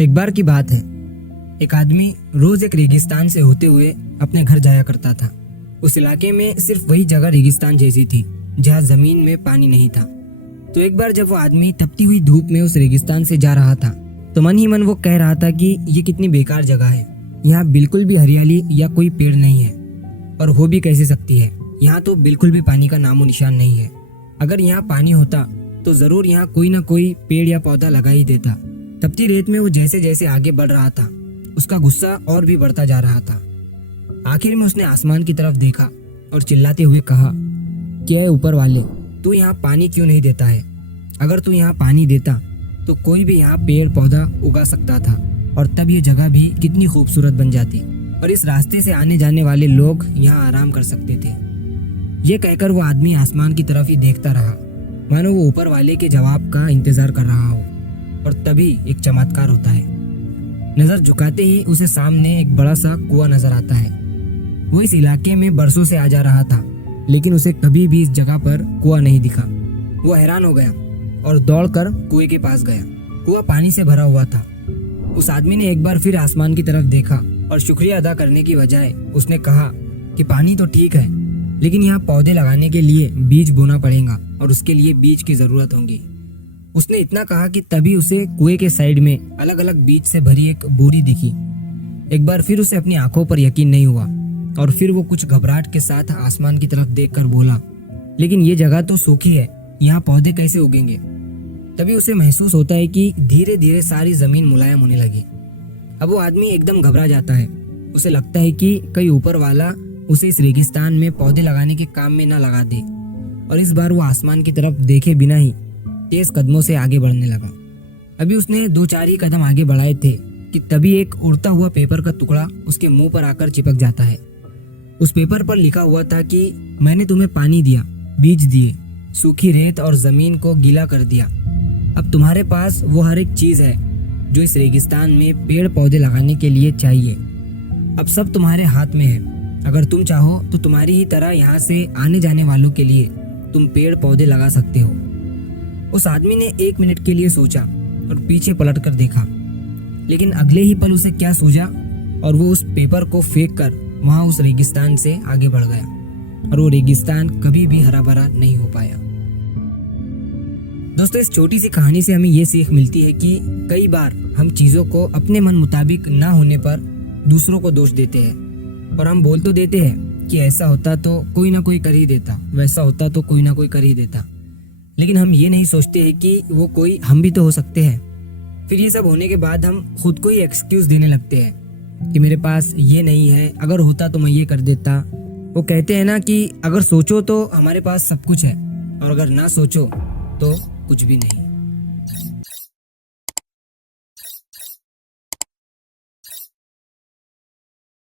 एक बार की बात है, एक आदमी रोज एक रेगिस्तान से होते हुए अपने घर जाया करता था। उस इलाके में सिर्फ वही जगह रेगिस्तान जैसी थी जहाँ जमीन में पानी नहीं था। तो एक बार जब वो आदमी तपती हुई धूप में उस रेगिस्तान से जा रहा था तो मन ही मन वो कह रहा था कि ये कितनी बेकार जगह है, यहाँ बिल्कुल भी हरियाली या कोई पेड़ नहीं है, और हो भी कैसे सकती है, यहाँ तो बिल्कुल भी पानी का नामो निशान नहीं है। अगर यहाँ पानी होता तो जरूर यहाँ कोई ना कोई पेड़ या पौधा लगा ही देता। तपती रेत में वो जैसे जैसे आगे बढ़ रहा था उसका गुस्सा और भी बढ़ता जा रहा था। आखिर में उसने आसमान की तरफ देखा और चिल्लाते हुए कहा, क्या है ऊपर वाले, तू यहाँ पानी क्यों नहीं देता है? अगर तू यहाँ पानी देता तो कोई भी यहाँ पेड़ पौधा उगा सकता था और तब ये जगह भी कितनी खूबसूरत बन जाती और इस रास्ते से आने जाने वाले लोग यहाँ आराम कर सकते थे। ये कहकर वो आदमी आसमान की तरफ ही देखता रहा, मानो वो ऊपर वाले के जवाब का इंतजार कर रहा हो। और तभी एक चमत्कार होता है। नजर झुकाते ही उसे सामने एक बड़ा सा कुआं नजर आता है। वो इस इलाके में बरसों से आ जा रहा था, लेकिन उसे कभी भी इस जगह पर कुआं नहीं दिखा। वो हैरान हो गया और दौड़कर कुएं के पास गया। कुआं पानी से भरा हुआ था। उस आदमी ने एक बार फिर आसमान की तरफ देखा और शुक्रिया अदा करने की बजाय उसने कहा कि पानी तो ठीक है, लेकिन यहाँ पौधे लगाने के लिए बीज बोना पड़ेगा और उसके लिए बीज की जरूरत होगी। उसने इतना कहा कि तभी उसे कुएं के साइड में अलग अलग बीज से भरी एक बोरी दिखी। एक बार फिर उसे अपनी आंखों पर यकीन नहीं हुआ और फिर वो कुछ घबराहट के साथ आसमान की तरफ देखकर बोला, लेकिन ये जगह तो सूखी है, यहाँ पौधे कैसे उगेंगे? तभी उसे महसूस होता है कि धीरे धीरे सारी जमीन मुलायम होने लगी। अब वो आदमी एकदम घबरा जाता है। उसे लगता है कि कहीं ऊपर वाला उसे इस रेगिस्तान में पौधे लगाने के काम में न लगा दे। और इस बार वो आसमान की तरफ देखे बिना ही तेज कदमों से आगे बढ़ने लगा। अभी उसने 2-4 ही कदम आगे बढ़ाए थे कि तभी एक उड़ता हुआ पेपर का टुकड़ा उसके मुंह पर आकर चिपक जाता है। उस पेपर पर लिखा हुआ था कि मैंने तुम्हें पानी दिया, बीज दिए, सूखी रेत और जमीन को गीला कर दिया। अब तुम्हारे पास वो हर एक चीज है जो इस रेगिस्तान में पेड़ पौधे लगाने के लिए चाहिए। अब सब तुम्हारे हाथ में है। अगर तुम चाहो तो तुम्हारी ही तरह यहाँ से आने जाने वालों के लिए तुम पेड़ पौधे लगा सकते हो। उस आदमी ने 1 मिनट के लिए सोचा और पीछे पलट कर देखा, लेकिन अगले ही पल उसे क्या सूझा और वो उस पेपर को फेंक कर वहां उस रेगिस्तान से आगे बढ़ गया और वो रेगिस्तान कभी भी हरा भरा नहीं हो पाया। दोस्तों, इस छोटी सी कहानी से हमें ये सीख मिलती है कि कई बार हम चीजों को अपने मन मुताबिक ना होने पर दूसरों को दोष देते हैं और हम बोल तो देते हैं कि ऐसा होता तो कोई ना कोई कर ही देता, वैसा होता तो कोई ना कोई कर ही देता, लेकिन हम ये नहीं सोचते हैं कि वो कोई हम भी तो हो सकते हैं। फिर ये सब होने के बाद हम खुद को ही एक्सक्यूज देने लगते हैं कि मेरे पास ये नहीं है, अगर होता तो मैं ये कर देता। वो कहते हैं ना कि अगर सोचो तो हमारे पास सब कुछ है और अगर ना सोचो तो कुछ भी नहीं।